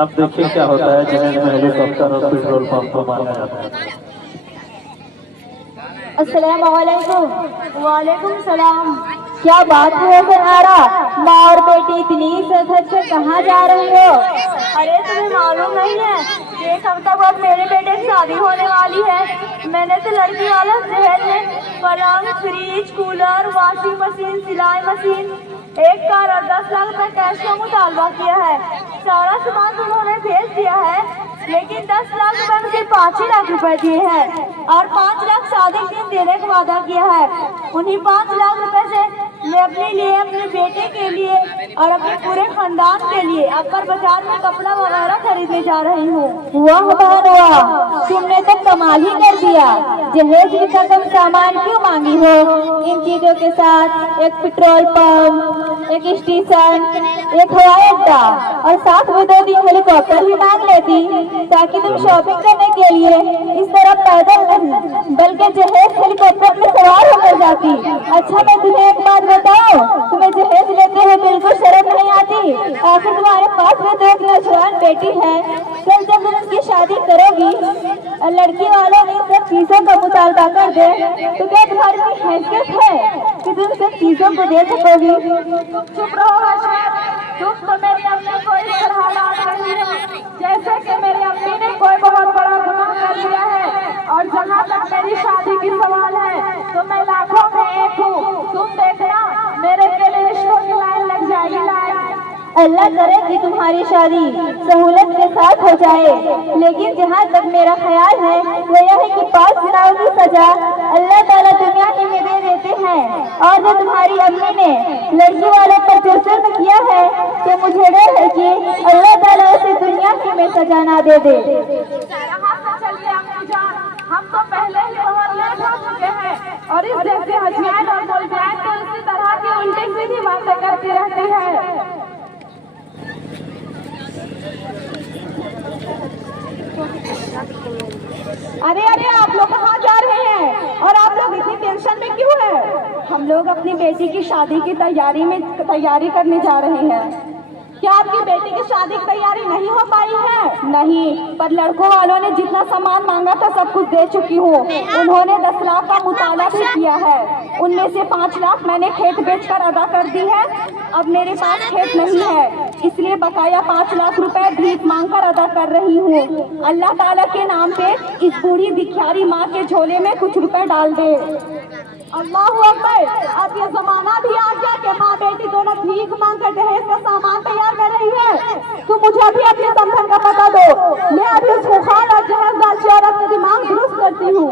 अब देखिए क्या होता है जहन में हेलीकॉप्टर और पेट्रोल पंप को मांगा जाता है। अस्सलामुअलैकुम। वालेकुम सलाम। क्या बात है सनारा, माँ और बेटी इतनी सदर से कहाँ जा रही हो? अरे तुम्हें मालूम नहीं है, एक हफ्ता बाद मेरे बेटे की शादी होने वाली है। मैंने तो लड़की वाला जहर में पलंग, फ्रिज, कूलर, वॉशिंग मशीन, सिलाई मशीन, एक कार और 10 लाख रुपए कैश का मुतालबा किया है। सारा सामान उन्होंने भेज दिया है, लेकिन 10 लाख रुपए में सिर्फ 5 ही लाख रुपए दिए हैं और 5 लाख शादी के दिन देने का वादा किया है। उन्हीं 5 लाख रुपए से मैं अपने लिए, अपने बेटे के लिए और अपने पूरे खानदान के लिए अकबर बाजार में कपड़ा वगैरह खरीदने जा रही हूँ। वाह वाह, तुमने तो कमाल ही कर दिया। जहेज का कम सामान क्यों मांगी हो? इन चीजों के साथ एक पेट्रोल पंप, एक स्टेशन, एक हवाई अड्डा और साथ में 2-3 हेलीकॉप्टर ही मांग लेती, ताकि तुम शॉपिंग करने के लिए इस तरह पैदल नहीं बल्कि जहेज हेलीकॉप्टर में सवार होकर जाती। अच्छा मैं तुम्हें एक बात बताओ, तुम्हें जहेज लेते हुए बिल्कुल शर्म नहीं आती? आखिर तुम्हारे पास में तो एक नौजवान बेटी है। कल जब तुम उसकी शादी करोगी और लड़की वालों ने सब चीजों का मुतालबा कर दे, तो क्या तुम्हारी कोई हैसियत है कि तुम सब चीजों को दे सकोगी? चुप रहो हशमत, तुम तो मेरी अम्मी को इस तरह लाद रही हो जैसे कि मेरी अम्मी ने कोई बहुत बड़ा गुनाह कर लिया है। और जहाँ तक मेरी शादी की सवाल है तो मैं लाखों में एक हूँ। तुम देखना, मेरे के लिए रिश्तों की लाइन लग जाएगी। लाइन अल्लाह करे कि तुम्हारी शादी सहूलत के साथ हो जाए, लेकिन जहाँ तक मेरा ख्याल है वो यह है कि 5 गुनाहों की सजा अल्लाह ताला दुनिया ही में दे देते हैं। और जो तुम्हारी अम्मी ने लड़की वालों पर जो जुर्म किया है, तो मुझे डर है कि अल्लाह ताला उसे दुनिया ही में सजा ना दे दे। हम तो पहले ही बहुत लेट हो चुके हैं और इस जैसे हथियार और बोलबान तो इसी तरह की उल्टी सीधी बातें करती रहती है। अरे अरे, आप लोग कहाँ जा रहे हैं और आप लोग इतनी टेंशन में क्यों हैं? हम लोग अपनी बेटी की शादी की तैयारी करने जा रहे हैं। क्या आपकी बेटी की शादी की तैयारी नहीं हो पाई है? नहीं, पर लड़कों वालों ने जितना सामान मांगा था सब कुछ दे चुकी हूँ। उन्होंने 10 लाख का मुताला भी किया है, उनमें से 5 लाख मैंने खेत बेचकर अदा कर दी है। अब मेरे पास खेत नहीं है, इसलिए बकाया 5 लाख रुपए भीख मांगकर अदा कर रही हूँ। अल्लाह ताला के नाम पे इस बूढ़ी भिखारी माँ के झोले में कुछ रुपए डाल दे। अल्लाहू अकबर, अब ये जमाना भी आ गया कि माँ बेटी दोनों भीख मांगकर दहेज का सामान तैयार कर रही है। तुम मुझे अभी अपने समझन का पता दो, मैं अभी उस खुखार और जहरदार औरत का दिमाग दुरुस्त करती हूँ।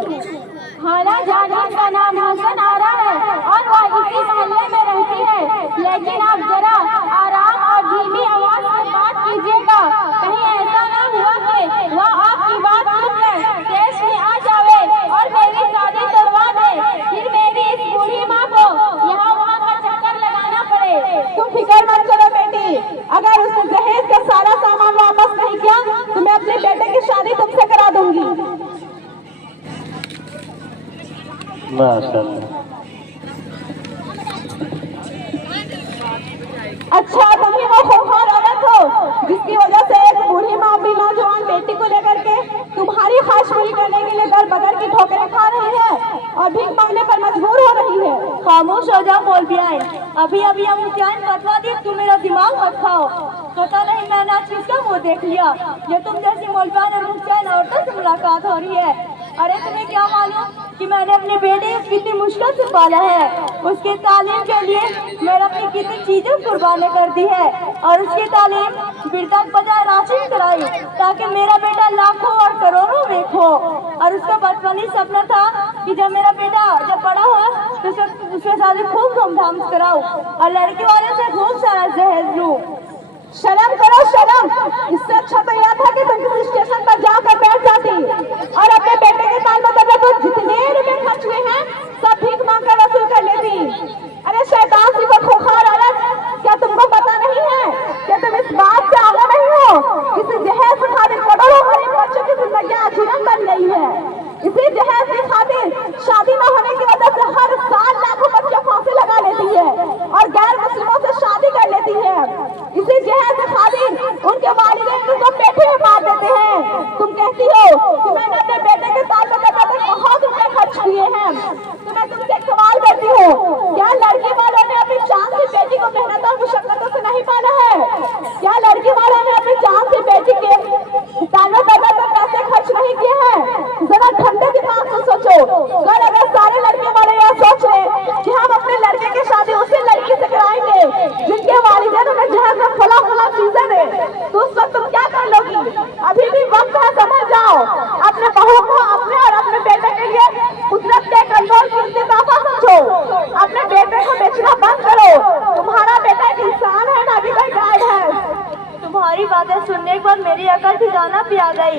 खाला जानी का नाम हसन आरा है और वह इसी मोहल्ले में रहती है, लेकिन आप जरा आराम और धीमी आवाज से बात कीजिएगा। कहीं ऐसा ना हुआ कि वह आपकी बात सुनकर देश में आ जावे और मेरी शादी करवा दे, फिर मेरी इस बूढ़ी माँ को यहाँ वहाँ का चक्कर लगाना पड़े। तुम फिक्र मत करो बेटी, अगर उसने दहेज का सारा सामान वापस नहीं किया तो मैं अपने बेटे की शादी तुमसे करा दूंगी। अच्छा, तुम ही वो खूंखार औरत हो जिसकी वजह से एक बूढ़ी माँ अपनी नौजवान बेटी को लेकर के तुम्हारी ख्वाहिश पूरी करने के लिए दर बदर की ठोकरें खा रही है और भीख मांगने पर मजबूर हो रही है। खामोश हो जाओ मौलवी, अभी अभी हम मुख्यान बतवा दी, तुम मेरा दिमाग मत खाओ। पता नहीं मैंने आज किसका मुँह देख लिया, ये तुम जैसी मौलवान और मुख्यान औरतों से मुलाकात हो रही है। अरे तुम्हें क्या मालूम कि मैंने अपने बेटे को कितनी मुश्किल से पाला है, उसकी तालीम के लिए मैंने अपनी कितनी चीजें कुर्बानी कर दी है और उसकी तालीम बिरता के बजाय रांची में कराई, ताकि मेरा बेटा लाखों और करोड़ों में हो। और उसका बचपन ही सपना था कि जब मेरा बेटा जब बड़ा हो तो उसके शादी खूब धूमधाम से कराऊं और लड़की वाले से खूब सारा जहेज लूं। शर्म करो शर्म, इससे अच्छा तो यह था कि तुम किसी स्टेशन पर जाकर बैठ जाती और अपने बेटे के साथ मतलब जितने रुपए खर्च हुए हैं सब भीख मांगकर वसूल कर लेती। अरे शैतान सी वो खुखार औरत, क्या तुमको पता नहीं है? क्या तुम इस बात से आगे नहीं हो? इसी जहेज की खातिर करोड़ों गरीब बच्चों की जिंदगी अधूरा बन गई है। इसी जहेज की खातिर शादी न होने की वजह से हर साल लाखों बच्चे फांसी लगा लेती है और गैर मुस्लिमों से शादी कर लेती है। इसी जहेज की खातिर उनके वालिदैन को तुम्हारी बातें सुनने के बाद मेरी अकल ठिकाना पे आ गई।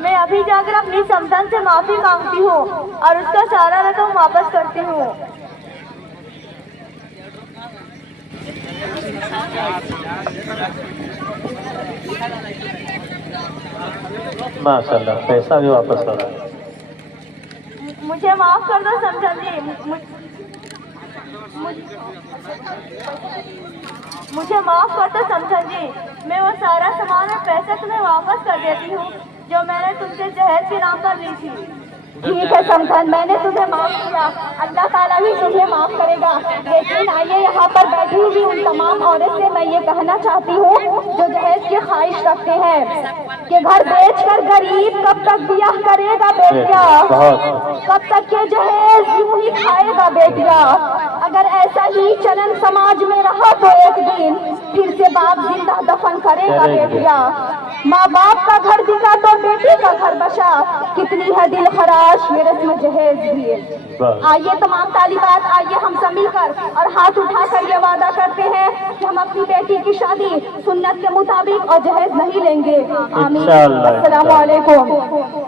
मैं अभी जाकर अपनी समधन से माफी मांगती हूँ और उसका सारा रकम वापस करती हूँ। माशाल्लाह, पैसा भी वापस हो रहा है। मुझे माफ कर दो समधन जी। मुझे माफ कर दो समधन जी। मैं वो सारा सामान और पैसा तुम्हें वापस कर देती हूँ जो मैंने तुमसे जहेज के नाम पर ली थी। ठीक है समधन, मैंने तुम्हें माफ किया, अल्लाह ताला भी तुम्हें माफ करेगा। लेकिन आइए यहाँ पर बैठी हुई उन तमाम औरत से मैं ये कहना चाहती हूँ जो जहेज की ख्वाहिश रखते हैं कि घर बेचकर गरीब कब तक ब्याह करेगा बेटिया, कब तक ये जहेज यूं ही खाएगा बेटिया। अगर ऐसा ही चलन समाज में रहा तो एक दिन फिर से बाप जिंदा दफन करेगा बेटिया। माँ बाप का घर दिखा तो बेटी का घर बचा, कितनी है दिल खराश ये रस्म जहेज भी है। आइए तमाम तालिबात, आइए हम सब मिलकर और हाथ उठाकर ये वादा करते हैं कि हम अपनी बेटी की शादी सुन्नत के मुताबिक और जहेज नहीं लेंगे। आमीन। अस्सलामु अलैकुम।